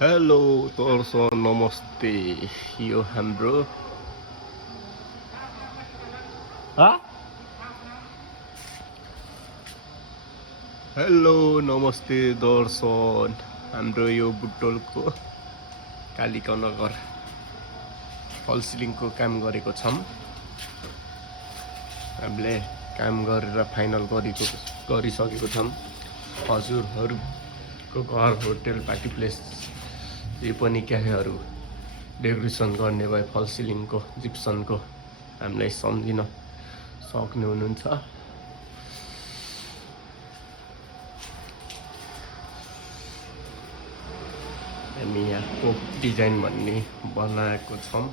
Hello दर्शक नमस्ते यो हाम्रो हेलो नमस्ते दर्शक हाम्रो यो बुटोलको कालिका नगर फल सिलिङको काम गरेको छौँ। हामीले काम गरेर फाइनल गरिसकेको छौँ। हजुरहरूको घर होटल पार्टी प्लेस जे पनि क्याफेहरू डेकोरेसन गर्ने भए फल सिलिङको जिप्सनको हामीलाई सम्झिन सक्नु हुनुहुन्छ। हामी यहाँको डिजाइन भन्ने बनाएको छौँ।